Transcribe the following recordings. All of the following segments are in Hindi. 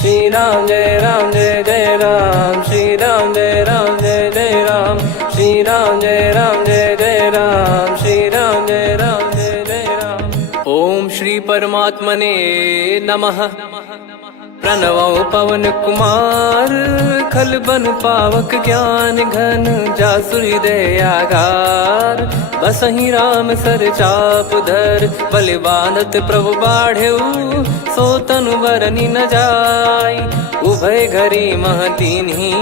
श्री राम जय जय राम, श्री राम जय जय राम, श्री राम जय जय राम, श्री राम जय जय राम। ओम श्री परमात्मने नमः। प्रणवो पवन कुमार, खल बन पावक ज्ञान घन, जासु हृदय आगार। बसहि राम सर चाप धर, बलि बांधत प्रभु बाढ़ेऊ, सो तनु बरनि न जाय। उभय घरी महतीन्ही,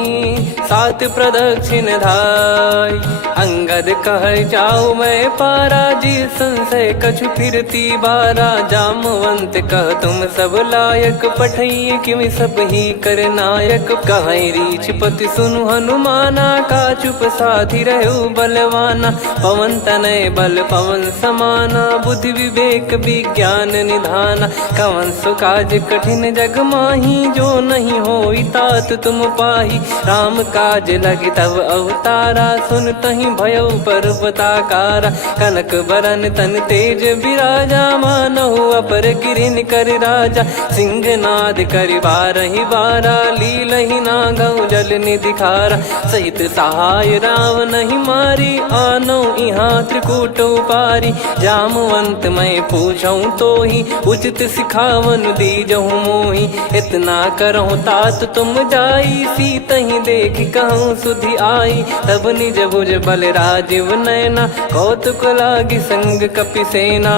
सात प्रदक्षिण धाय। अंगद कह जाऊ मैं पारा, जी संशय कछु फिरती बारा। जामवंत कह तुम सब लायक, पठई किमि सब ही कर नायक। कहीं रीछ पति सुनु हनुमाना, का चुप साधि रहु बलवाना। पवन तनय बल पवन समाना, बुद्धि विवेक विज्ञान निधाना। कवन सो काज कठिन जग माही, जो नहीं होई तात तुम पाही। राम काज लगी तब अवतारा, सुन तहि भयउ पर्वताकारा। कनक बरन तन तेज बिराजा, मानहु अपर गिरिन कर राजा। सिंहनाद करि बारहि बारा, लीलहि नागौ जल निधि खारा। सहित सहाय राम नहीं मारी, आनो इहाँ त्रिकूट उपारी। जामवंत मैं पूछऊँ तोहि, उचित सिखावन दीजहु मोहि। इतना करहु तात तुम जाई, सीतहि देख कहूँ सुधि आई। तब निज भुज बल राजीव नयना, कौतुक लागी संग कपिसेना।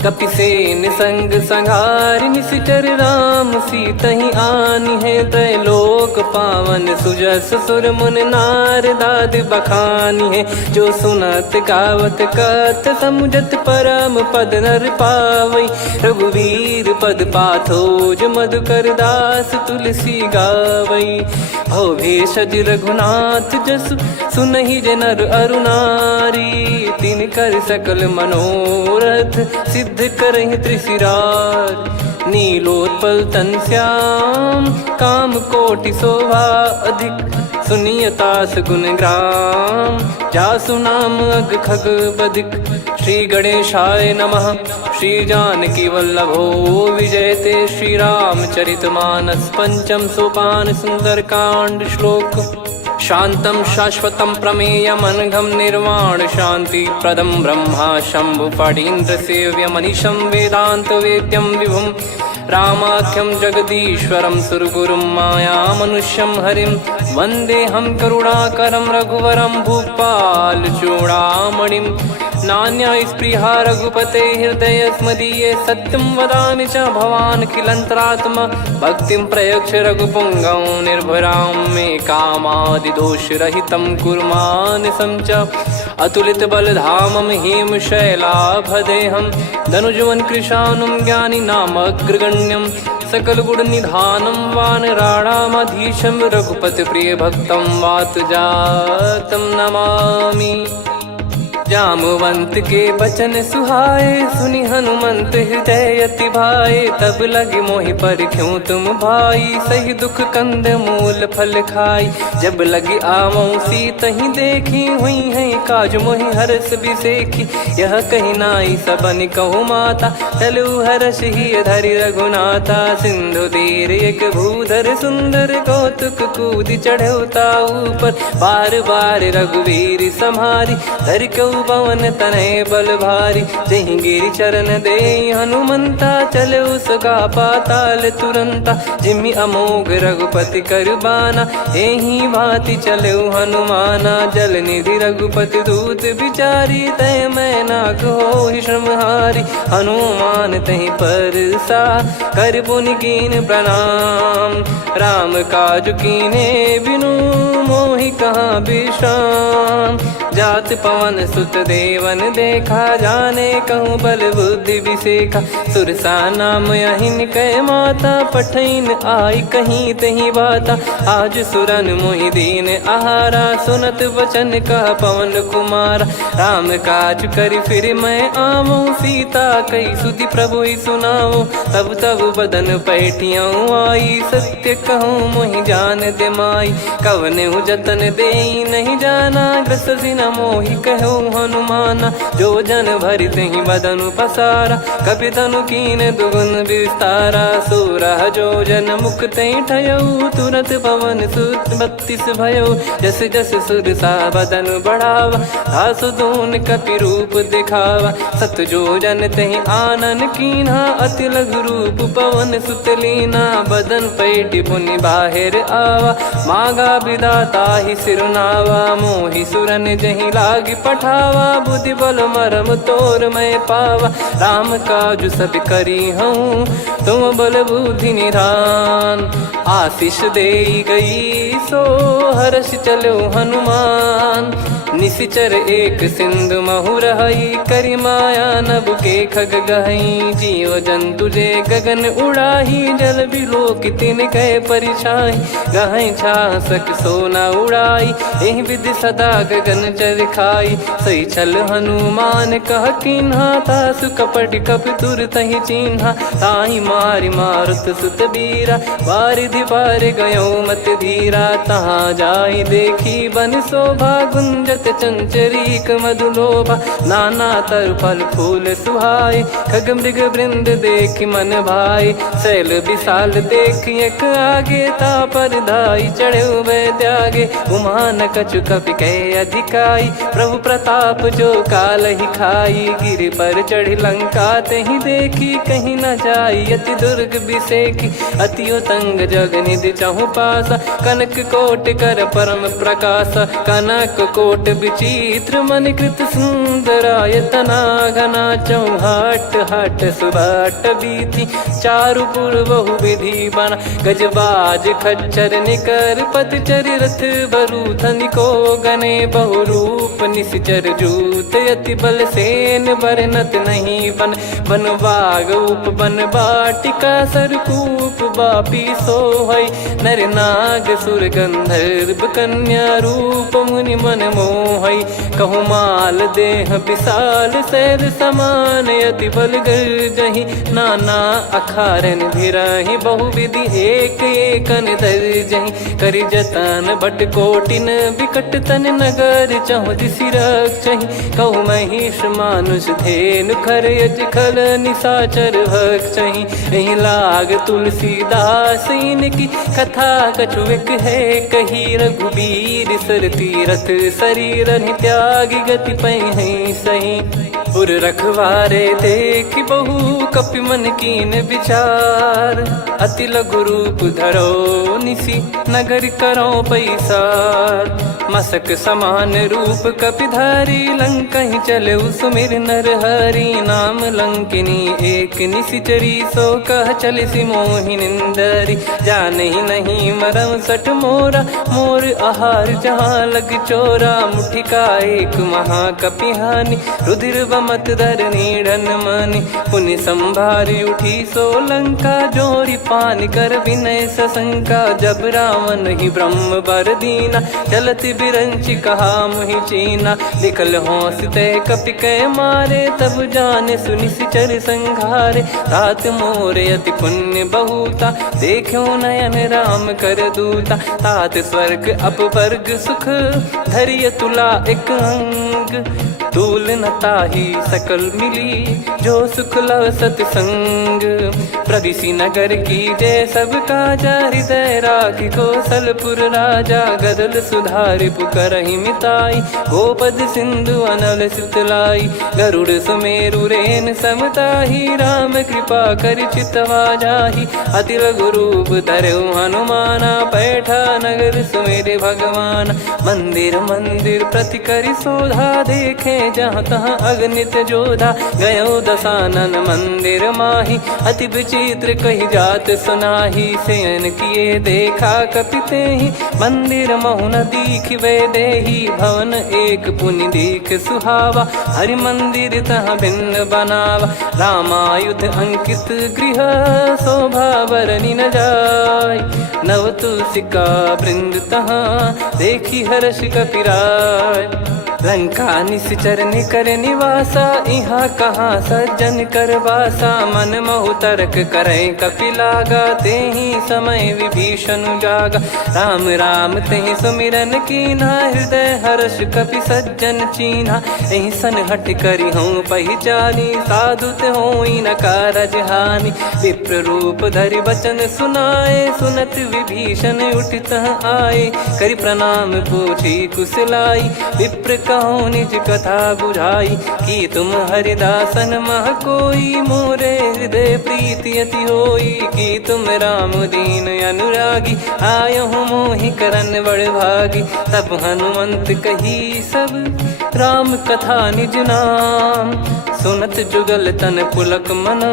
कपिसेन संग संघारि, निशिचर राम सीतहि आनी है। त्रैलोक पावन सुजस सुर मुन नार, दाद बखानी है। जो सुनत गावत कथ, समुझत परम पद नर पावई। रघुवीर पद पाथोज, मधुकर दास तुलसी गावई। भव भेषज रघुनाथ जसु, सुनहि जे नर अरु नारी। तिन कर सकल मनोरथ, सिद्ध करहि त्रिशिरार। नीलोत्पल तन श्याम, काम कोटि शोभा अधिक। सुनियतास गुण ग्राम, जासु नाम अग खग बदिक। श्री गणेशाय नमः। श्री जानकी वल्लभो विजयते, श्री रामचरित मानस। पंचम सोपान सुंदर कांड श्लोक। शांतं शाश्वतं प्रमेयमनघं, निर्वाण शांति प्रदं ब्रह्मा शंभु फणीन्द्र सेव्यमनिशं। वेदांत वेद्यं विभुं रामाख्यं जगदीश्वरं, सुरगुरुं माया मनुष्यं हरिं। वन्देऽहं करुणाकरं रघुवरं, भूपाल चूडामणिं। नान्या स्पृहा रघुपते हृदय स्मदीये, सत्यं वदामि च भवान् खिलन्तरात्मा। भक्तिं प्रयच्छ रघुपुङ्गं, निर्भरां मे कामादिदोषरहितं कुर्मानिसं च। अतुलित बलधामं हेमशैलाभदेहं, धनुजवन कृशानुं ज्ञानी नामग्रगण्यं। सकल गुण निधानं वानराणामधीशं, रघुपति प्रिय भक्तं वातजातं नमामि। जामवंत के बचन सुहाए, सुनि हनुमंत हृदय अति भाए। तब लगे मोहि पर क्यों तुम भाई, सही दुख कंद मूल फल खाई। जब लगे आवऊं सीतहि देखी, हुई है काज मोहि हरस बिसेखी। यह कही नाई सबन कहु माता, चलु हरष ही धरि रघुनाथा। सिंधु तीर एक भूधर सुंदर, कौतुक कूद चढ़ौता ऊपर। बार बार रघुवीर सम्हारी, धर कऊ पवन तनय बल भारी। जहि गिरि चरण दे हनुमंता, चले उसका पाताल तुरंता। जिमि अमोघ रघुपति कर बाना, एहि भांति चले हनुमाना। जल निधि रघुपति दूत बिचारी, तय मैं नाग होहि श्रमहारी। हनुमान तहि परसा, कर पुनि कीन प्रणाम। राम काज कीने बिनु, मोहि कहाँ विश्राम। जात पवन सुत देवन देखा, जाने कहूँ बल बुद्धि विसेखा। सुरसा नाम अहिन कै माता, पठैन आई कहीं तही बाता। आज सुरन मोहि दीन आहारा, सुनत वचन कह पवन कुमारा। राम काज करि फिर मैं आवऊं, सीता कई सुधि प्रभु ही सुनाओ। तब तब बदन पैठियाँ आई, सत्य कहूँ मोहि जान दे माई। कवने जतन दे नहीं जाना, ग्रसि न मोहि कहो हनुमाना। जो जन भरि तेहि बदनु पसारा, कपि तनु कीन दुगुन विस्तारा। सोरह जो जन मुख तेहि ठयऊ, तुरत पवन सुत 32 भयऊ। जस जस सुरसा बदन बढ़ावा, आसु दून कपि रूप दिखावा। सत जो जन तेहि आनन कीन्हा, अति लघु रूप पवन सुत लीना। बदन पैटि पुनि बाहिर आवा, मागा विधाता ही सिरुनावा। मोहि सुरन जहि लागी पठावा, बुद्धि बल मरम तोर मैं पावा। राम काजु सब करी हूँ, तुम बल बुद्धि निधान। आशीष देई गई सो हर्ष चलो हनुमान। निशिचर एक सिंधु महु रहई, करी माया नभ के खग गहई। जीव जंतु जे गगन उड़ाही, जल बिलोक तिन कह परिछाई। गहई छासक सोना उड़ाई, एहि विधि सदा गगन चर खाई। सही छल हनुमान कह कीन्हा, तासु कपट कप तुर तहि चिन्हा। ताहि मारि मारुत सुत बीरा, वारिधि पार गयो मत धीरा। तहाँ जाई देखी बन शोभा, गुंजत चंचरीक मधुलोभा। नाना तर फल फूल सुहाए, खग मृग वृंद देख मन भाई। शैल विशाल देख एक आगे, तापर धाई चढ़े वै त्यागे। उमान कछु कपि कह अधिकाई, प्रभु प्रताप जो काल ही खाई। गिर पर चढ़ी लंका तेहि देखी, कहीं न जाई अति दुर्ग बिसेकी। अति उतंग जग निधि चहु पासा, कनक कोट कर परम प्रकाश। कनक कोट विचित्र मन कृत सुंदरायतना। घना चौहाट हाट सुबाट बीती, चारु पुर बहु विधि बना। गजबाज खच्चर निकर पतचर, रथ बरु धनिको गने। बहु रूप निशिचर जूत, अति बल सेन बरनत नहीं बन। बन बाग उप बन बाटिका, सरकूप बापी सोहई। नर नाग सुर गंधर्व कन्या, रूप मुनि मन मोहई। कहु माल देह विशाल, शैल समान अति बल गर्जहि। नाना अखारन भिरहि, बहु विधि एक एकन दर्जहि। करि जतन बट कोटिन, बिकट तन नगर चहु दिसि रक्षहि। कहु महिष मानुष धेनु, खर यज खल निशाचर भक्षहि। एहि लाग तुलसीदास इनकी, कथा कछु एक है कही। रघुबीर सर तीरथ शरीर, त्यागी गति पै सही। पुर रखवारे देख बहु, कपि मन कीन विचार। अति लघु रूप धरो निसी, नगर करो पैसार। मसक समान रूप कपि धारी, लंकहि चले सुमिर नर हरि। नाम लंकिनी एक निशिचरी, सो कह चलिसि मोहि निंदरी। जानहि नहीं मरम सठ मोरा, मोर आहार जहाँ लग चोरा। मुठिका एक महाकपिहानि, रुधिर बमत धरनी ढन मानि। पुनि संभारी उठी सो लंका, जोरी पान कर विनय सशंका। जब रावण ही ब्रह्म बर दीना, चलत बिरंचि कहा मुहि चीना। लिखल होंस ते कपि कै मारे, तब जाने सुनि सिचर संघारे। तात मोरे अति पुण्य बहुता, देखो नयन राम कर दूता। तात स्वर्ग अपवर्ग सुख, धरिय तुला एक अंग। तूल न ताहि सकल मिली, जो सुख लव सतसंग। प्रविशि नगर की जय सब काजा, हृदय राखि कौशलपुर राजा। गदल सुधारि पुकरहि मिताई, गोपद सिंधु अनल सितलाई। गरुड़ सुमेरु रेन समताहि, राम कृपा करि चितवा जाहि। अति लघु रूप धरऊ हनुमाना, पैठा नगर सुमेरे भगवान। मंदिर मंदिर प्रति करि शोधा, देखे जहाँ तहाँ अगणित जोधा। गयो दशानन मंदिर माही, अति विचित्र कही जात सुनाही। शयन किए देखा कपि तेहि, मंदिर महु न दीख वे देही। भवन एक पुनि दीख सुहावा, हरि मंदिर तहाँ भिन्न बनावा। रामायुध अंकित गृह, शोभा बरनि न जाय। नव तुलसी का वृंद तहाँ, देखी हर्ष कपिराय। लंका निश्चर निकर निवासा, इहाँ कहाँ सज्जन कर वासा। मन महु तर्क करे कपिलागा, तेहि समय विभीषण जागा। राम राम तेहि सुमिरन कीन्हा, हृदय हर्ष कपि सज्जन चीन्हा। एहि सन हट करि हूँ पहिचानी, साधु ते होई न कारज हानि। विप्र रूप धरि वचन सुनाए, सुनत विभीषण उठित आए। करि प्रणाम पूछी कुशलाई, विप्र कहो निज कथा बुझाई। कि तुम हरिदासन मह कोई, मोरे हृदय प्रीति अति होई। कि तुम राम दीन अनुरागी, आयहु मोहि करन बड़ भागी। तब हनुमंत कही सब राम कथा निज नाम, सुनत जुगल तन पुलक मना,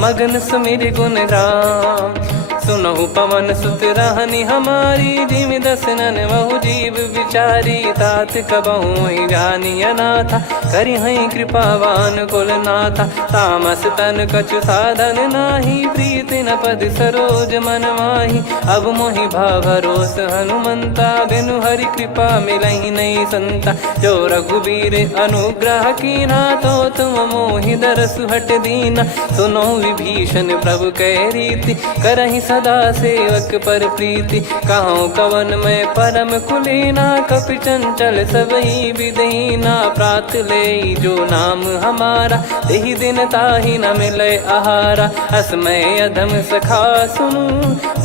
मगन सुमिर गुण राम। सुनहु पवन सुत रहनी हमारी, जिमि दसनन महु जीव विचारी। तात कबहु ही जानी अनाथा, करि हई कृपावान कुल नाथा। तामस तन कछु साधन नाही, प्रीति न पद सरोज मन माही। अब मोहि भाव भरोस हनुमंता, बिनु हरि कृपा मिलहि नहीं संता। जो रघुबीर अनुग्रह कीन्हा, तो तुम मोहि दरसु हट दीना। सुनो विभीषण प्रभु कह रीति, करहि सदा सेवक पर प्रीति। कहूँ कवन में परम कुलीना, कपि चंचल सबही विदहीना। प्रात ले जो नाम हमारा, तेहि दिन ताहि न मिले आहारा। असमय अधम सखा सुनु,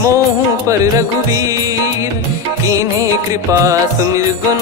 मोहु पर रघुवीर। कीन्ही कृपा सुमिर गुण,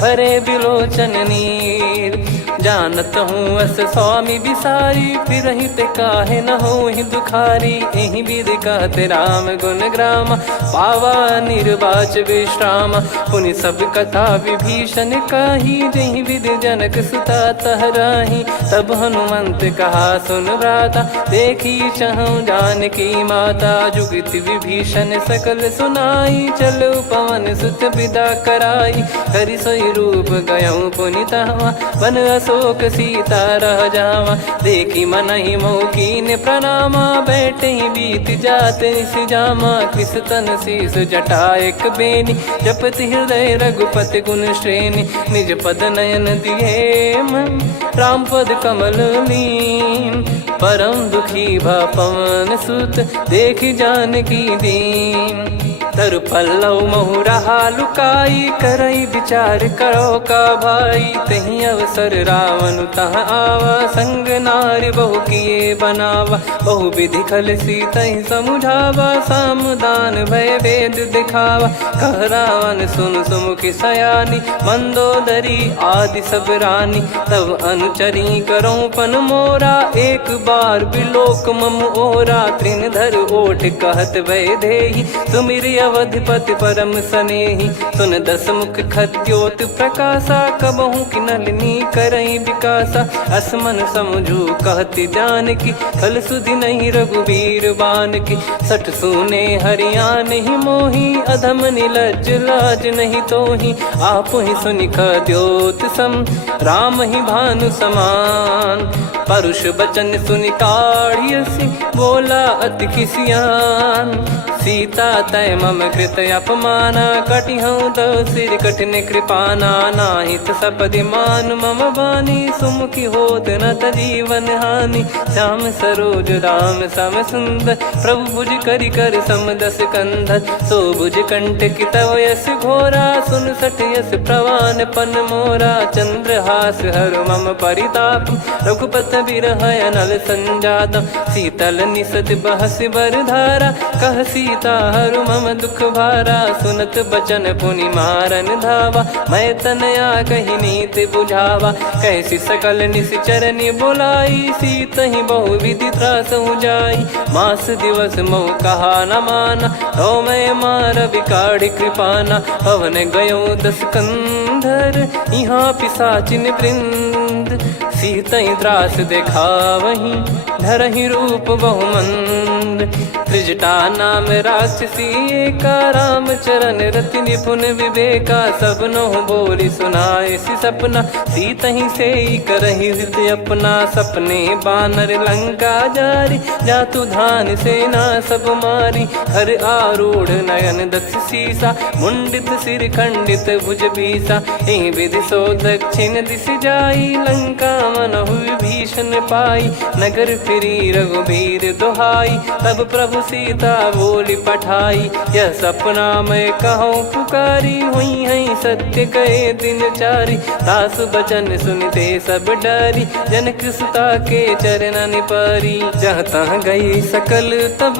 भरे बिलोचन नीर। जानत हूँ अस स्वामी बिसारी, फिरहि ते काहे न होहि दुखारी। एहि विधि कहते राम गुण ग्राम, पावा निर्वाच विश्राम। पुनि सब कथा विभीषण काही, जहि विधि जनक सुता तहराही। तब हनुमंत कहा सुन भ्राता, देखी चहु जानकी माता। जुगति विभीषण सकल सुनाई, चलो पवन सुत विदा कराई। करि सोई रूप गयऊँ पुनि तहवा, वन अशोक सीता रह जावा। देखी मनहि मोह कीन्ह प्रणामा, बैठे ही बीत जात निस जामा। कृस तन शीस जटा एक बेनी, जपति हृदय रघुपति गुण श्रेणी। निज पद नयन दिए मन, राम पद कमल लीन। परम दुखी भा पवन सुत, देखि जानकी दीन। तरु पल्लव महु रहा लुकाई, करई विचार करो का भाई। तहि अवसर रावण तह आवा, संग नारी बहु किए बनावा। बहु विधि खल सीतहि समुझावा, सामदान भय वेद दिखावा। कह रावण सुन सुमुखि सयानी, मंदोदरी आदि सब रानी। तब अनुचरी करो पन मोरा, एक बार बिलोक मम ओरा। तृण धर ओठ कहत भय देहि, सुमिर अवधिपति परम सनेहि। सुन दस मुख खद्योत प्रकाशा, कबहु कि नलिनी करई विकासा। असमन समझू कहति जानकी, खल सुधि नहीं रघुवीर बानकी। सठ सुने हरियाण ही मोही, अधम निलज्ज लाज नहीं तोही। आप ही सुनि खद्योत सम, राम ही भानु समान। परुष बचन सुनि काढ़ियसि, बोला अति किसियान। सीता तय मम कृत अपमाना, कटिहऊँ तव सिर कठिन कृपाना। नाहित सपदि मान मम बानी, सुमुखी होत न जीवन हानि। श्याम सरोज राम सम सुंदर, प्रभु भुज करि कर सम दस कंधर। सो भुज कंठ की तव यस घोरा, सुन सठ यस प्रवान पन मोरा। चंद्रहास हर मम परिताप, रघुपत बिरह अनल संजातम। शीतल निसत बहस बर धारा, कह सीता हरु मम दुख भारा। सुनत बचन पुनि मारन धावा, मैं तनया कहि नीति बुझावा। कैसी सकल निश्चरनि बुलाई, सीतहि बहु विधि त्रासहु जाई। मास दिवस मोह कहा न माना, तो मैं मार बिकाढ़ि कृपाना। पवन गयो दस कंधर, यहाँ पिशाचिन वृंद। मंद, सीतई त्रास देखावहीं धरहि रूप बहुमंद। त्रिजटा नाम राक्षसी एका, राम चरण रति निपुण विवेका। सबनो बोली सुनाए सि सपना, सीतहि से करहि हृद अपना। सपने बानर लंका जारी, जातु धान सेना सब मारी। हर आरूढ़ नयन दक्ष सीसा, मुंडित सिर खंडित भुज बीसा। एहि विधि सो दक्षिण दिश जाई, लंका मनहु विभीषण पाई। नगर फिरी रघुबीर दुहाई, तब प्रभु सीता बोली पठाई। यह सपना मैं कहूँ पुकारी, हुई है सत्य कहे दिन चारी। दास बचन सुनते सब डरी, जनक सुता के चरण परी। जहाँ तहाँ गई सकल तब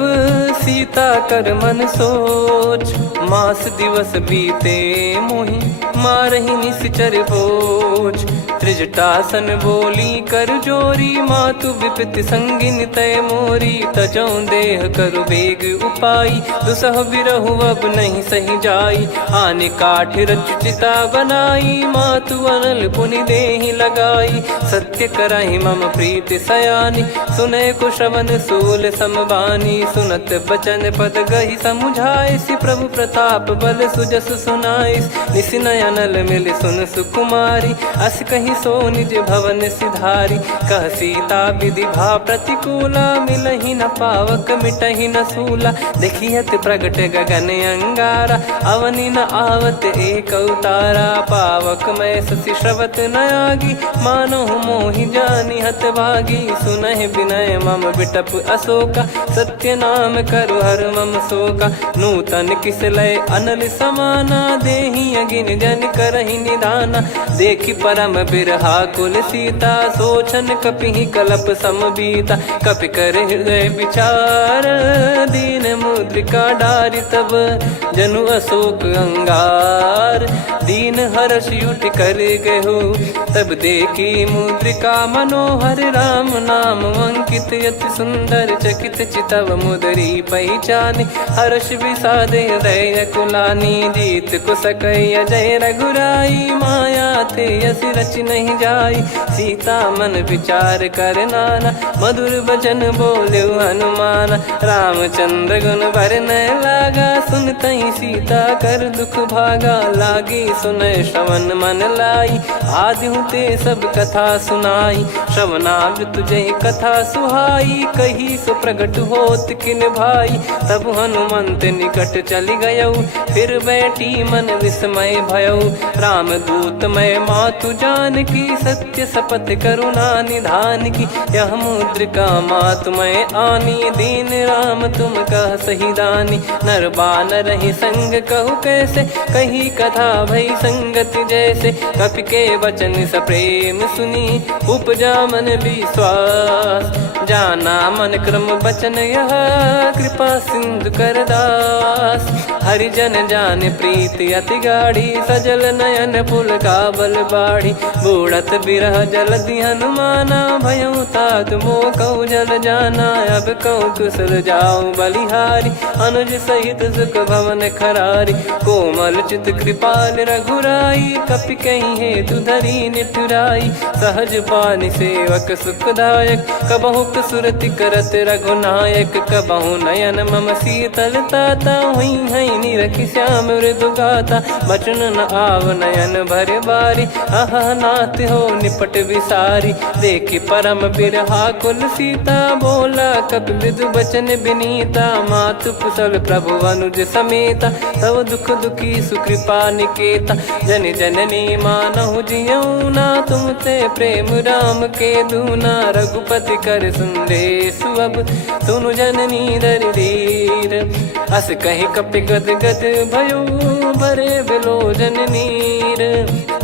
सीता कर मन सोच। मास दिवस बीते मोहि मारहि निश्चर बोझ। त्रिजटासन बोली कर जोरी, मातु विपत्ति संगिन तय मोरी। तजौ देह करु बेग उपाई, दुसह बिरहु अब नहीं सही जाई। आने काठ रचिता बनाई, मातु अनल पुनि देहि लगाई। सत्य करहि मम प्रीति सयानी, सुनय को श्रवण सूल समबानी। सुनत बचन पद गहि समुझाए, सि प्रभु प्रताप बल सुजस सुनाइस। निस नयनल मिल सुन सुकुमारी, अस कहि सो निज भवन सिधारी। कह सीता विधि भा प्रतिकूला, मिलहि न पावक मिटहि न सूला। देखियत प्रगट गगन अंगारा, अवनि न आवत एक अवतारा। पावक मैं शशि श्रवत न आगी, मानो मोहि जानि हत भागी। सुनहि विनय मम बिटप अशोका, सत्य नाम करु हर मम शोका। नूतन किस लय अनल समाना, देहि अगिन जन करहि निदाना। देखि परम बिरहा कुल सीता, सोचन कपिहि कलप समबीता। कपि कर हृदय विचार, दीन मुद्रिका डारि तब जनु अशोक अंगार। दीन हर्ष उठ कर गहु, तब देखी मुद्रिका मनोहर। राम नाम अंकित अति सुंदर, चकित चितव मुदरी पहचान। हर्ष विषाद हृदय कुलानी, जीत को सकय जय रघुराई। माया थे यस रच नहीं जाई, सीता मन विचार कर नाना। मधुर बचन बोले हनुमान, रामचंद्र गुण बरनै लागा। सुनतहि सीता कर दुख भागा, लागी सुनय श्रवण मन लाई। आदि ते सब कथा सुनाई, श्रवणामृत जय कथा सुहाई। कही सो प्रगट होत किन भाई, तब हनुमंत निकट चली गयौ। फिर बैठी मन विस्मय भयौ, राम दूत मैं मातु जानकी। सत्य शपथ करुणा निधान की, यह मुद्रिका मातु मैं आनी। दीन राम तुम कह सही दानी, नर बानर ही संग कहु कैसे। कही कथा भई संगति जैसे, कपि के वचन सप्रेम सुनी। उपजा मन विश्वास, जाना मन क्रम बचन यह। कृपा सिंधु कर दास, हरिजन जान प्रीति अति गाढ़ी। सजल नयन पुल का बल बाढ़ी, बूढ़त बिरह जल दी हनुमाना। भयउ तात मोह कहु जल जाना, अब कहु कुशल जाऊं बलिहारी। अनुज सहित सुख भवन खरारी, कोमल चित कृपाल रघुराई। कपि कहीं हेतु धरी निठुराई, सहज पानि सेवक सुखदायक। कबहु सुरति करत रघुनायक, कबहु नयन मम शीतल ताता। हुई है निरखि श्याम मृदु गाता, बचन न आव नयन भर बारी। आहा नाथ हो निपट विसारी, देखि परम बिरहा कुल सीता। बोला कपि मृदु बचन बिनीता, मातु कुशल प्रभु अनुज समेता। तव दुख दुखी सुकृपा निकेता, जन जननी मानहु जियऊ ना। तुम ते प्रेम राम के दूना, रघुपति कर संदेश अब सुनु जननी दर धीर। अस कहि कपि गद गद भयो, भरे बिलोचन नीर।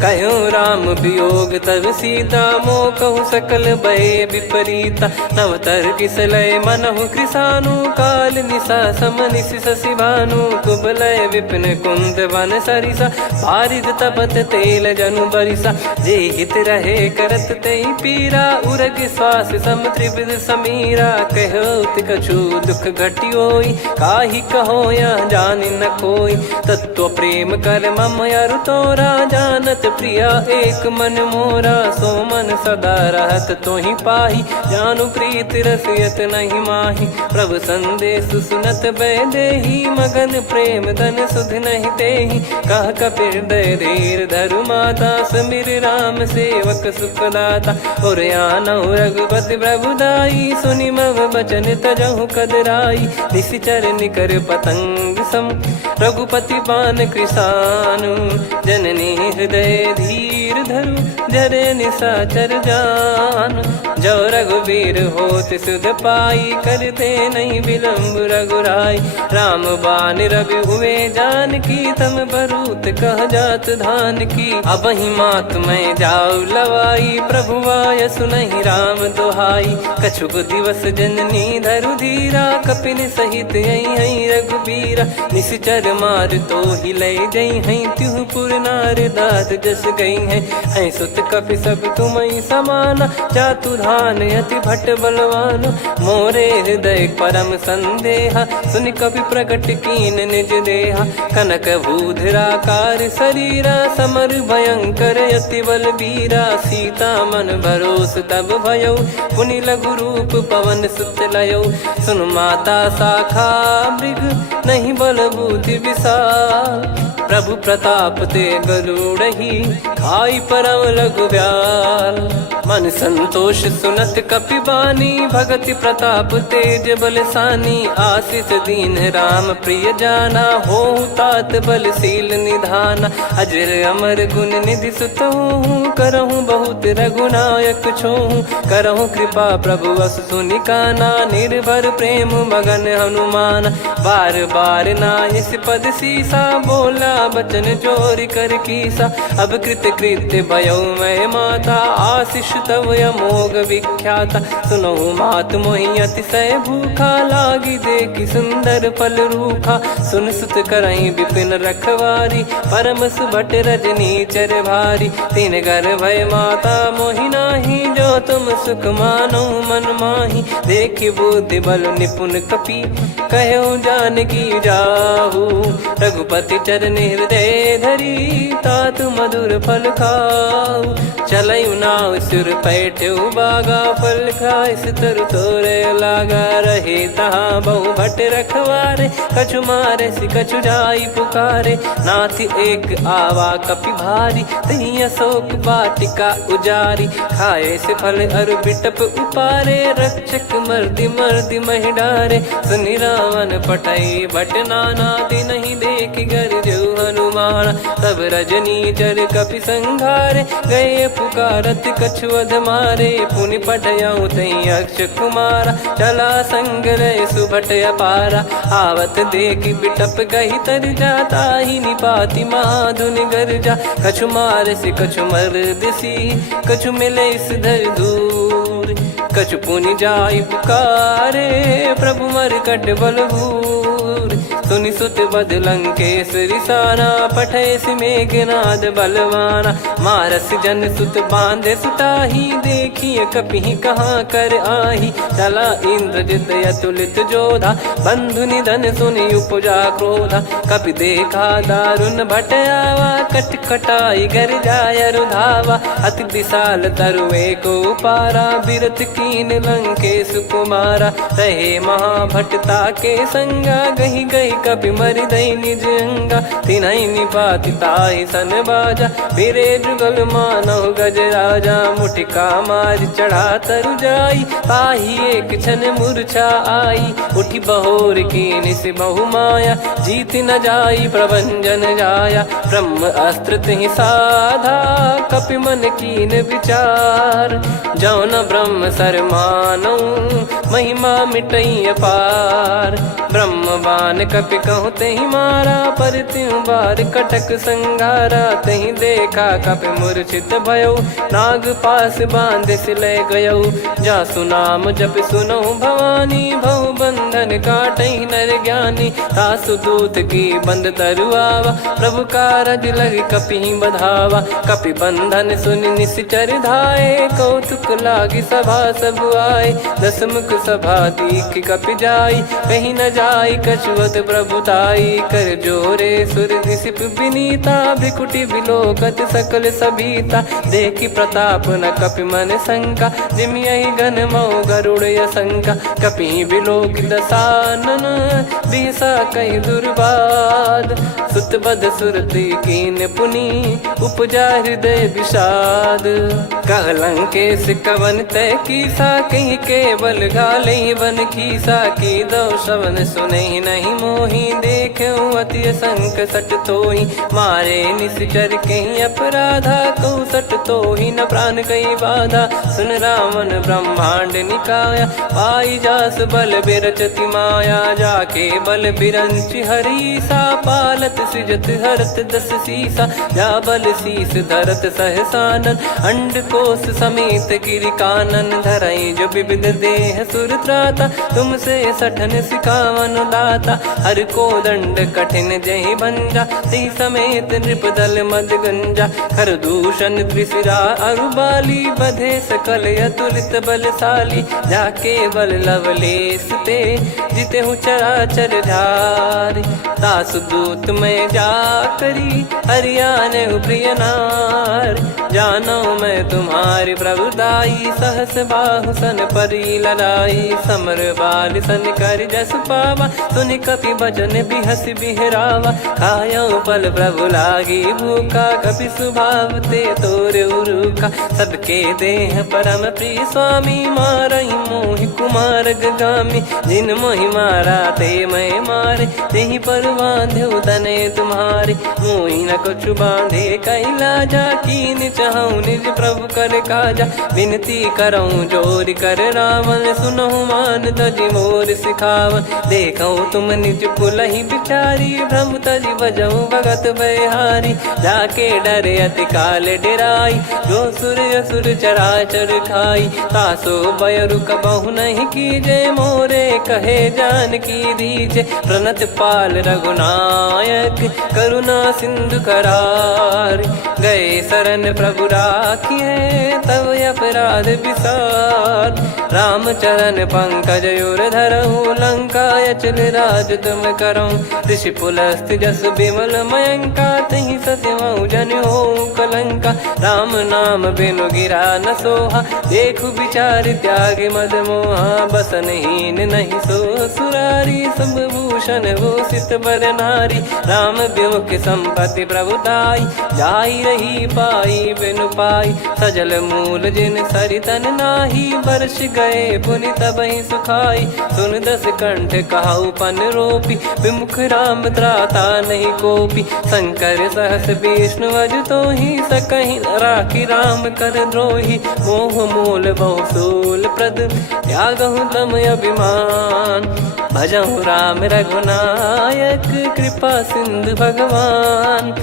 कहो राम वियोग तब सीता, मोह कहु सकल भय विपरीता। नवतर किसलय मनहु कृसानु, काल निशा समनिशि शशि भानु। कुबलय विपिन कुंद वन सरिसा, पारिद तपत तेल जनु बरिसा। जे हित रहे करत तेहि पीरा, उरग श्वास सम त्रिविध समीरा। कहो कछु दुख घटियोई, काहि कहो या जान न कोई। तत्व प्रेम कर मम अरु तोरा, जानत प्रिया एक मन मोरा। सो मन सदा रहत तो ही पाही, जानु प्रीत रसियत नहीं माही। प्रभु संदेश सुनत बैदेही, मगन प्रेम धन सुध नहीं तेही। कह कपिर दय धीर धरु माता, समिर राम सेवक सुखदाता। और आनौ रघुपति प्रभुदाई, सुनि मव बचन तजहु कदराई। निशिचर निकर पतंग सम, रघुपति पान कृसानु। जननी हृदय धीर धरु, जरे निशाचर जान। जो रघुवीर होत सुध पाई, करते नहीं विलम्ब रघुराई। राम बान रवि हुए जानकी, तम बरूत कह जात धान की। अब ही मात मैं जाऊ लवाई, प्रभु आय सुनहि राम दोहाई। कछुक दिवस जननी धरु धीरा, कपिन सहित यही रघुबीरा। निशिचर मार तो ही ले जई हैं, त्युह पुर नार दाद जस गई हैं। सुत कपि सब तुमहि समाना, जातु धान अति भट बलवान। मोरे हृदय परम संदेहा, सुनि कपि प्रकट कीन निज देहा। कनक भूधराकार शरीरा, समर भयंकर अति बलबीरा। सीता मन भरोस तब भयउ, पुनि लघु रूप पवन सुत लयउ। सुन माता शाखा मृग, नहीं बल बुद्धि विशाल। प्रभु प्रताप ते गरुड़ही, खाई परम लघु ब्याल। मन संतोष सुनत कपि बानी, भगति प्रताप तेज बलसानी। आशीष दीन राम प्रिय जाना, होहु तात बलशील निधाना। अजर अमर गुण निधि सुतहु, करहु बहुत रघुनायक छोहु। करहु कृपा प्रभु अस सुनि काना, निर्भर प्रेम मगन हनुमान। बार बार नायस पद सीसा, बोला बचन चोरी कर कीसा। अब कृत कृत्य भयउ मैं माता, आशीष तव अमोघ विख्याता। सुनहु मात मोहि अतिशय भूखा, लागी देखि सुंदर फल रूखा। सुन सुत करहि विपिन रखवारी, परम सुभट रजनी चर भारी। तीन घर भय माता मोहि नाही, जो तुम सुख मानो मन माही। देखि बुद्धि बल निपुण कपि, कहु जानकी जाहु। रघुपति चरण हृदय धरी, तात मधुर फल खाऊ। चलयु नाव सुर पैठ्यु बागा, फल खाइस तरु तोरे लागा। रहे तहाँ बहु भट रखवारे, कछु मारे सि कछु जाई पुकारे। नाथ एक आवा कपि भारी, तही अशोक वाटिका उजारी। खाए से फल अरु बिटप उपारे, रक्षक मर्दि मर्दि महि डारे। सुनि रावण पटई भट नाना, तिनहि देखि गरजउ हनुमान। तब रजनी चर कपि संघारे, गए पुकारत कछु अध मारे। पुनि पठयउ तई अक्ष कुमारा, चला संग रहे सुभट अपारा। आवत देखि बिटप गही तर जाता, ही निपाति महाधुनि गर्जा। कछु मार से कछु मर्दिसी, कछु मिले इस धर दूर। कछु पुनि जाई पुकारे, प्रभु मरकट बलभूर। सुनि सुत बद लंकेश्वरी साना, पठय मेघनाद बलवाना। मारस जन सुत बांधे सुताही, देखिए कपि कहाँ कर आही। चला इंद्रजित अतुलित जोधा, बंधु निधन सुनि उपजा क्रोधा। कपि देखा दारुण भट आवा, कट कटाई गर जाय रुधावा। अति विशाल तरुए को पारा, बिरत कीन लंकेश कुमारा। रहे महाभटता के संगा, गही गही कपि मरि दई निज अंगा। तिन्हि निपाति ताहि सन बाजा, फिरे जुगल मानव गज राजा। मुटिका मार चढ़ा तरु जाई, ताहि एक क्षण मूर्छा आई। उठि बहोर कीन से बहु माया, जीत न जाई प्रभंजन जाया। ब्रह्म अस्त्र तिहि साधा, कपि मन कीन विचार। जौ न ब्रह्म सर मानौ, महिमा मिटई अपार। ब्रह्म बान कपि कहु तहि मारा, पर त्यों बार कटक संगारा। तहि देखा कपि मूर्छित भयउ, नाग पास बांध सिले गयउ। जासु नाम जप सुनहु भवानी, भव बंधन काटहि नर ज्ञानी। तासु दूत की बंद तरुआवा, प्रभु कारज लग कपि बधावा। कपि बंधन सुनि निश्चर धाये, कौतुक लागी सभा सब आए। दस मुख सभा दीख कपि जाई, कहीं न जाई कछुवत प्रभुताई। कर जोरे सुर दिसिप विनीता, भ्रिकुटि बिलोकत सकल सबीता। देखि प्रताप न कपि मन शंका, जिमियहि गन मऊ गरुड़ असंका। कपि बिलोक दसानन, बिहसा कहि दुर्वाद। सुत बध सुरति कीन पुनि, उपजा हृदय विषाद। कहलंकेश कवन तय कीसा, कहीं केवल गाले बन खीसा। की दो श्रवण सुने नहीं मोही, देखे अति संक सट तोही। मारे निश्चर कहीं अपराधा, कहूँ सट तोही न प्राण कहीं बाधा। सुन रावण ब्रह्मांड निकाया, पाई जास बल बिरचति माया। जाके बल बिरंच हरीसा, पालत सृजत हरत दस सीसा। जा बल शीस धरत सहसानन, अंड कोश समेत गिरि कानन। धरई जो विविध देह सुर त्राता, तुमसे सठन सिखावन दाता। हर को दंड कठिन जहि भंजा, ती समेत नृप दल मद गंजा। खर दूषण त्रिशिरा अरुबाली, बधे सकल अतुलित बलशाली। जाके बल लवलेश ते, जिते हूँ चराचर धारी। दास दूत में जा करी, हरियाने प्रिय नार। जानो मैं तुम्हारी प्रभुताई, सहस बाहु सन परी लड़ाई। समर बाल सन कर जस पावा, सुनि कपि भजन बिहस बिहरावा। खायो पल प्रभु लागी भूखा, कपि स्वभाव ते तोर उरुखा। सबके देह परम प्रिय स्वामी, मारई मोहि कुमार गगामी। जिन मोहि मारा ते मैं मारे, तेहि पर बांधो तने तुम्हारे। मोहि न कुछ बांधे कैलाजा, कीन चाहूँ निज प्रभु कर काजा। विनती करऊँ जोर कर रावण, सुनहु मान तजि मोर सिखावन। देखऊँ तुम निज पुलहि बिचारी, भ्रम तजि बजऊँ भगत बहारी। जाके डरे अति काल डेराई, जो सुर असुर चराचर खाई। तासो बयरु कबहु नहीं कीजे, मोरे कहे जान की दीजे। प्रणत पाल रघुनायक, करुणा सिंधु करार। गए शरण प्रभु राखिए, तब अपराध विसार। राम चरण पंकज उर धरऊँ, लंका अचल राज तुम करऊँ। ऋषि पुलस्त जस विमल मयंका, तहि सत्यमऊ जन हो कलंका। राम नाम बिनु गिरा न सोहा, देखु विचार त्याग मद मोहा। बसनहीन नहीं सो सुरारी, सब भूषण भूषित बर नारी। राम विमुख संपत्ति प्रभुताई, जाई रही पाई बिनु पाई। सजल मूल जिन सरितन नाही, वर्ष गए पुनि तबहि सुखाई। सुन दस कंठ कहाऊ पन रोपी, विमुख राम त्राता नहीं कोपी। शंकर सहस विष्णु अज तोहि, सकहि न राखी राम कर द्रोही। मोह मूल बहु सूल प्रद, त्यागहु तम अभिमान। भजहु राम रघुनायक, कृपा सिंधु भगवान।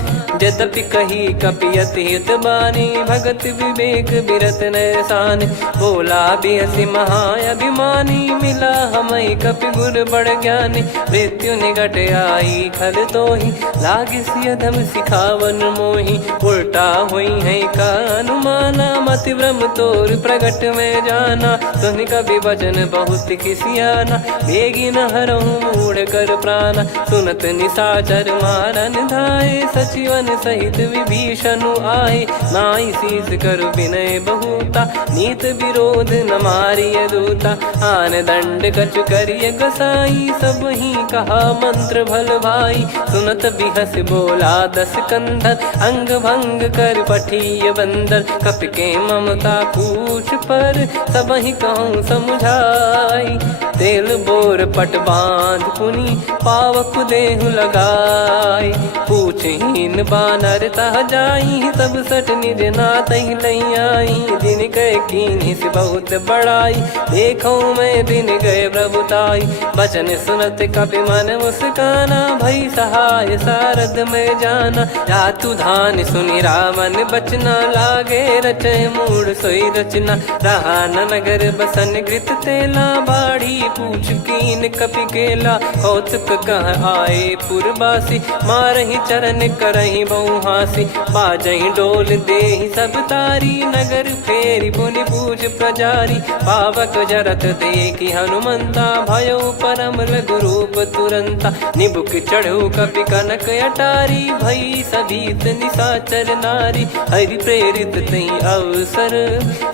यद्यपि कही कपियति हित बानी, भगत विवेक बिरत नैसान। बोला बिहसि महाअभिमानी, मिला हमई कपि गुर बड़ ज्ञानी। मृत्यु निकट आई खल तोहि, लागिसि अधम सिखावन मोहि। उल्टा हुई है का अनुमाना, मति भ्रम तोर प्रगट में जाना। सुन कवि वचन बहुत खिसियाना, बेगी न हरहु मूढ़ कर प्राणा। सुनत निशाचर मारन धाये, सचिवन सहित विभीषणु आए। नाई शीस कर विनय बहुता, नीत विरोध न मारिय दूता। आन दंड कछु करिय गसाई, सब ही कहा मंत्र भल भाई। सुनत बिहस बोला दस कंधर, अंग भंग कर पठिय बंदर। कपि के ममता पूछ पर, सब ही कहूँ समुझाई। तेल बोर पट बांध पुनि, पावक देहु लगाई। पूछहीन बानर तह जाई, सब सट निज नातहि लई आई। दिन गए कीन्ही से बहुत बड़ाई, देखो मैं दिन गए प्रभुताई। बचन सुनत कपि मन मुस्काना, भई सहाय सारद में जाना। जातु धान सुनि रावण बचना, लागे रचय मूढ़ सोई रचना। रहा न नगर बसन घृत तेला, बाढ़ी पूछ कीन कपि केला कौतुक कह आए पुरबासी मारही चरण करही बहु हासी बाजही डोल देहि सब तारी नगर फेरी पुनि पूज प्रजारी पावक जरत देखी हनुमंता भयो परम लघु रूप तुरंता निबुक चढ़ू कपि कनक अटारी भई सभीत निशाचर नारी हरि प्रेरित तई अवसर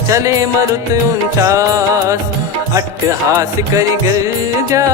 चले मरुत 49 अट्टहास करि गिरजा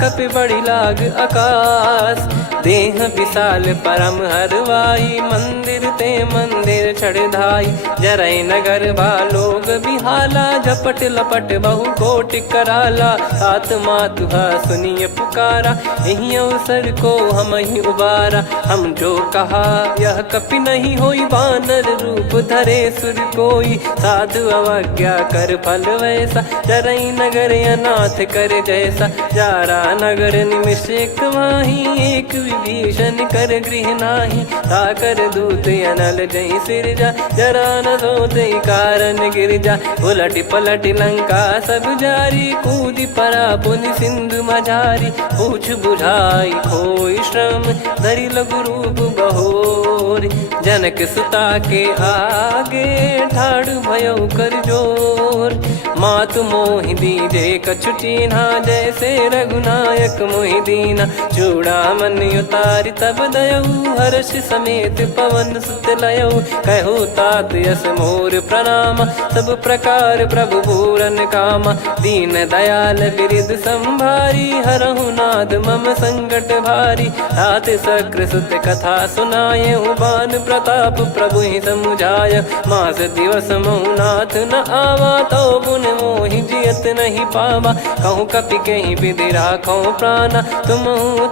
कपि बड़ी लाग आकाश देह विशाल परम हरवाई मंदिर ते मंदिर चढ़ाई जरई नगर बालोग बिहाला झपट लपट बहु कोट कराला सात मातुहा सुनिय पुकारा यही अवसर को हम ही उबारा हम जो कहा यह कपि नहीं होई बानर रूप धरे सुर कोई साधु अवज्ञा कर फल वैसा जरई नगर अनाथ कर जैसा जारा नगर निमिष एक माही एक विभीषण कर गृह नाही ताकर दूत अनल जय सिरजा जरा न सोते कारण गिरजा उलट पलट लंका सब जारी कूदी परा पुनि सिंधु मझारी पूछ बुझाई खोई श्रम धरि लघु रूप बहोरी जनक सुता के आगे ठाड़ भयो कर जोर मातु मोहि दीजे कछु चीन्हा जैसे रघुनायक मोहि दीना चूड़ामन उतारि तब दयऊ हर्ष समेत पवन सुत लयऊ कहु तात यस मोर प्रणाम सब प्रकार प्रभु पूरन कामा दीन दयाल बिरिद संभारी हरहु नाद मम संकट भारी तात सक्र सुत कथा सुनाये बान प्रताप प्रभु ही समुझाय मास दिवस महु नाथ न आवा तो पुन मोहि जियत नहीं पावा कहूँ कपि कहीं विधि राखो प्राणा तुम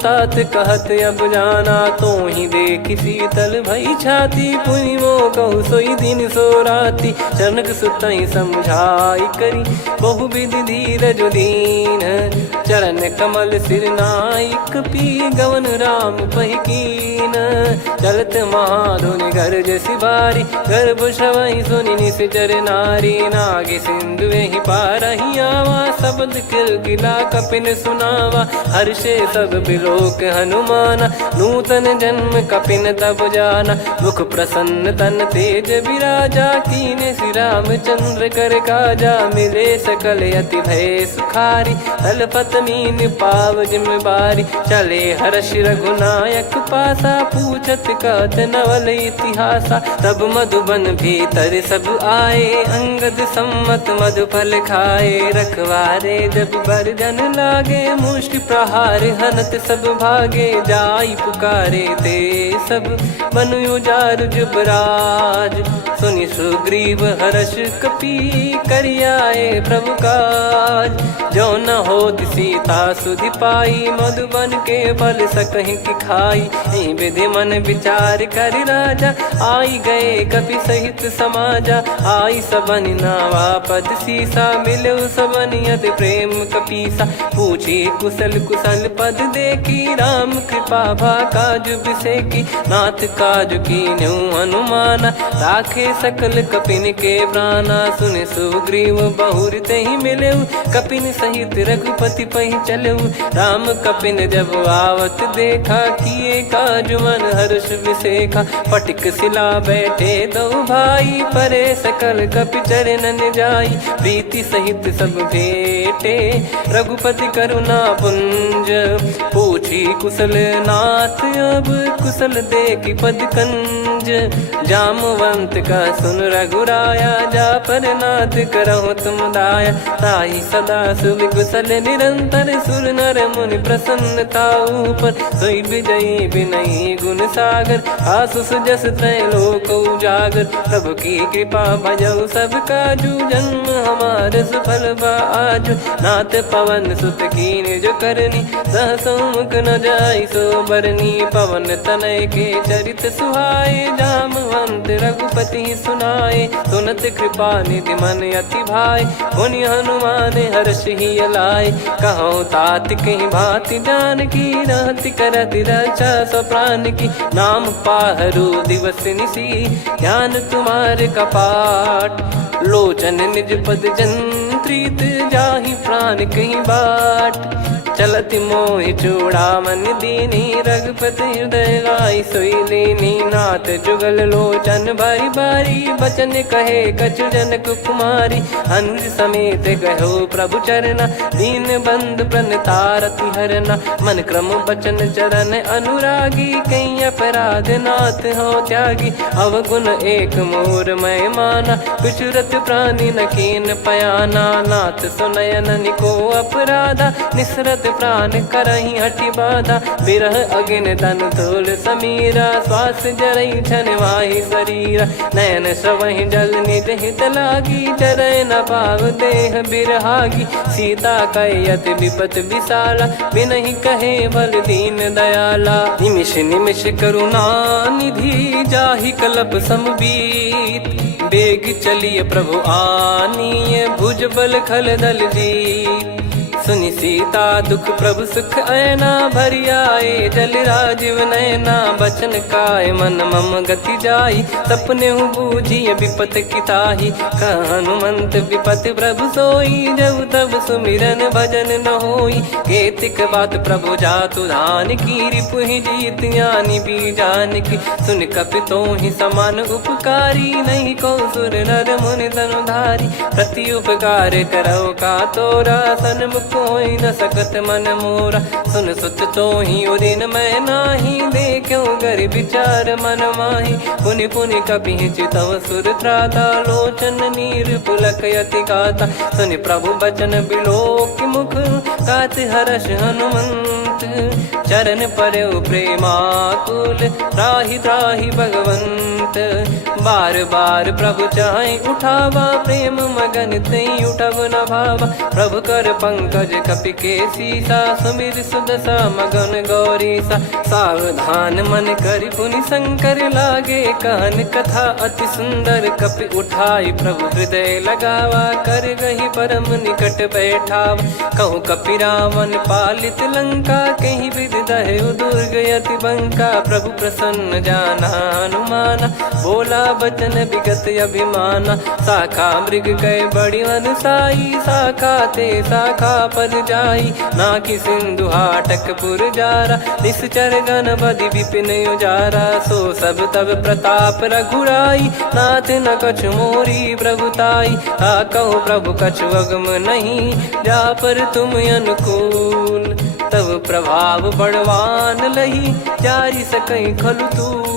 तात कहत अब जाना तो ही देख शीतल भई छाती पुनि मो कहु सोई दिन सो राती जनक सुतई समझाई करी बहु विधि धीरज दीन चरण कमल सिर नाइक पी गवन राम पहिकीन चलत महाधुनि गर्ज सिबारी गर्भ श्रवहि सुनि निश्चर नारी नागे सिंधु ही पारही आवा शब्द किलकिला कपिन सुनावा हर्षे सब बिलोक हनुमाना नूतन जन्म कपिन तब जाना मुख प्रसन्न तन तेज विराजा कीने श्री रामचंद्र कर काजा मिले सकल अति भय सुखारी तलपत मीन पाव जिम्मेवारी चले हर्ष रघुनायक पासा पूछत कहत नवल इतिहासा तब मधुबन भीतर सब आए अंगद सम्मत मधुफल खाए रखवारे जब बरजन लागे मुष्टि प्रहार हनत सब भागे जाई पुकारे ते सब मनु उजार जुबराज सुनि सुग्रीव हर्ष कपि करियाए प्रभु काज जो न हो सीता सुधि पाई मधुबन के फल सकहि की खाई विधि मन विचार कर राजा आई गए कपि सहित समाजा आई सबन नावा पद सीसा मिलो सबनियत प्रेम कपीसा पूछी कुशल कुशल पद देखी राम कृपा भा काज बिसेकी नाथ काज की न्यू हनुमाना राखे सकल कपिन के प्राणा सुन सुग्रीव बहुर ते ही मिले कपिन सहित रघुपति पहि चले राम कपिन जब आवत देखा किए काज मन हर्ष विसेखा पटिक सिला बैठे दो भाई परे सकल कपि चरणन जाई प्रीति सहित सब भेटे रघुपति करुणा पुंज पूछी कुशल नाथ अब कुशल देखी पद कंज जामवंत का सुन रघुराया जा पर नाथ करहु तुम दाया ताई सदा सुभि कुशल निरंतर सुर नर मुनि प्रसन्नता ऊपर सोई विजयी विनयी गुण सागर आसु सुजस त्रैलोक उजागर प्रभु की कृपा भजऊ सब काजू जन्म हमार सफल बाजू नाथ पवन सुत कीन जो करनी सहसो मुख न जाई सो बरनी पवन तनय के चरित सुहाए जामवंत रघुपति सुनाए सुनत कृपा निधि मन अति भाई पुनि हनुमान हर्ष ही लाए कहो तात कहीं भांति जान की रहति करति रक्षा सो प्राण की नाम पाहरू दिवस निसी ध्यान तुम्हारे कपाट लोचन निज पद जन प्रीत जाहि प्राण कहीं बाट। चलत मोहि चूड़ामन दीनी रघुपति हृदय लाई सोई लीनी। नाथ जुगल लोचन बारी बारी बचन कहे कछु जनक कुमारी। हंस समेत गहो प्रभु चरना दीन बंद प्रणतारति हरना। मन क्रम बचन चरण अनुरागी कहीं अपराध नाथ हो त्यागी। अवगुण एक मोर मैं माना विचुरत प्राणी न कीन पयाना। नाथ सुनयन निको अपराधा निसरत प्राण करही हटि बाधा। बिरह अगिन तन तोल समीरा श्वास जरई छन वाहि शरीरा। नयन सवहि जल निज हित लागी चरय न पाव देह बिरहागी। सीता कयत विपत विशाला बिनहि कहे बल दीन दयाला। निमिष निमिष करुणा निधि जाहि कलप समबीत। बेग चलिए प्रभु आनीय भुज बल खल दल जीत। सुनि सीता दुख प्रभु सुख ऐना भरि आए जल राजीव नैना। बचन काय मन मम गति जाई सपने बूझी विपत किताही। हनुमंत विपत प्रभु सोई जब तब सुमिरन भजन न होई। केतिक बात प्रभु जातु धान की रिपुहि जीत ज्ञानी बीजान की। सुन कपितो ही समान उपकारी नहीं को सुर नर मुनि तनुधारी। प्रति उपकार करो का तोरा सन्मुख कोई न सकत मन मोरा। सुन सुत तो ही उदिन मैं नाही देखो गर विचार मन माही। पुनि पुनि कपि चितव सुर त्राता लोचन नीर पुलक यति गाता। सुनि प्रभु बचन बिलोक मुख गात हर्ष हनुमंत। चरण परयो प्रेमाकुल त्राहि त्राहि भगवंत। बार बार प्रभु चाहि उठावा प्रेम मगन तई उठब न भावा। प्रभु कर पंकज कपि के सीसा सुमिर सुदशा मगन गौरीसा। सावधान मन करि पुनि शंकर लागे कहन कथा अति सुंदर। कपि उठाई प्रभु हृदय लगावा कर गही परम निकट बैठावा। कहूँ कपि रावण पालित लंका कहीं विधि दहु दुर्ग यति बंका। प्रभु प्रसन्न जाना हनुमाना बोला बचन विगत अभिमाना। शाखा मृग गए बड़ी अनुसाई शाखा ते शाखा पर जाई। ना कि सिंधु हाटक पुर जारा निश्चर गण बदि विपिन उजारा। सो सब तब प्रताप रघुराई नाथ न कछु मोरी प्रभुताई। कहूँ प्रभु कछु अगम नहीं जा पर तुम अनुकूल। तब प्रभाव बड़वान लही जारी सकई खलु तूल।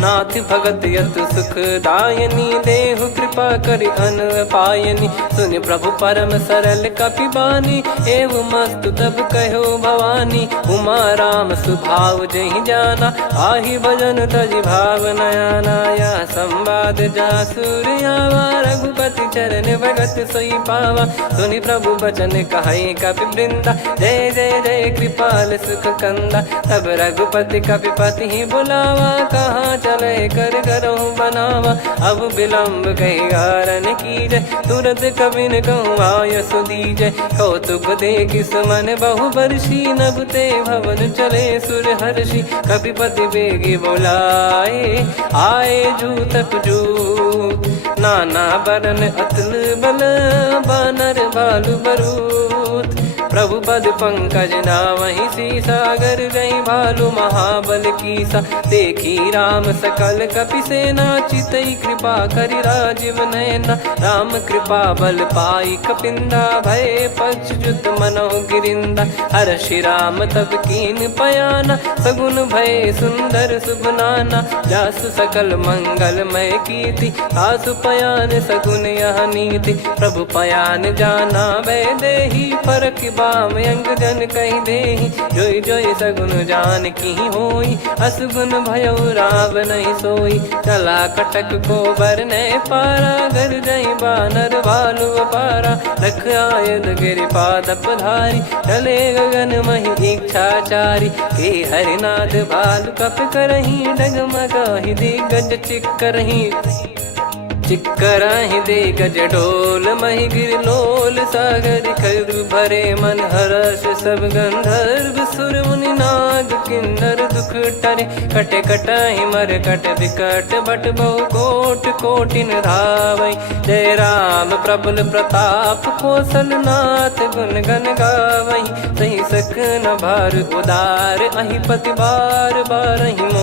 नाथ भगत यत सुख दायनी देहु कृपा करि अन पायनी। सुन प्रभु परम सरल कपि बानी एवं मस्तु तब कहो भवानी। उमा राम सुभाव जहि जाना आहि भजन तजि भाव नयाना। या संवाद जासुर आवा रघुपति चरण भगत सोई पावा। सुनि प्रभु बचन कहै कपि वृंदा जय जय जय कृपाल सुख कंदा। तब रघुपति कपि पति बुलावा कहाँ चले कर करहु बनावा। अब विलम्ब कही कारण कीजय तुरत कबिन कहूँ आयस दीजय। कौतुक देख सुमन बहु बरसी नभ ते भवन चले सुर हर्षि। कपिपति बेगी बोलाए आए जूतक जूत। नाना बरन अतुल बल बानर बालु बरूत। प्रभु पद पंकज नावहि सीसागर गई भालु महाबल कीसा। देखी राम सकल कपि सेना चितई कृपा करि राजीव नयना। राम कृपा बल पाई कपिंदा भय पक्ष जुत मनो गिरिंदा। हर्षि राम तब कीन पयाना सगुन भय सुंदर सुभनाना। जासु सकल मंगलमय कीर्ति आसु पयान सगुन यह नीति। प्रभु पयान जाना वै देही फरक बाम अंग जन कहीं देही। जोई जोई सगुन जान की होई असगुन भयो राव नहीं सोई। चला कटक को बरने पारा घर जई बानर भालु पारा। रख आयद गिरि पाद पधारी चले गगन मही इच्छाचारी। के हरिनाथ भालु कप करही डगमगाही दिग्गज चिक करही। चिक्कराहि दे गज ढोल मही गिर लोल सागर खर भरे मन हर्ष सब गंधर्व सुर मुनि नाग किन्नर दुख टरे कटे कटाहि मर कट विकट बट बहु कोट कोटिन धावै जय राम प्रबल प्रताप कौशल नाथ गुण गन गावै सही सक न भार उदार अहि पति बार बार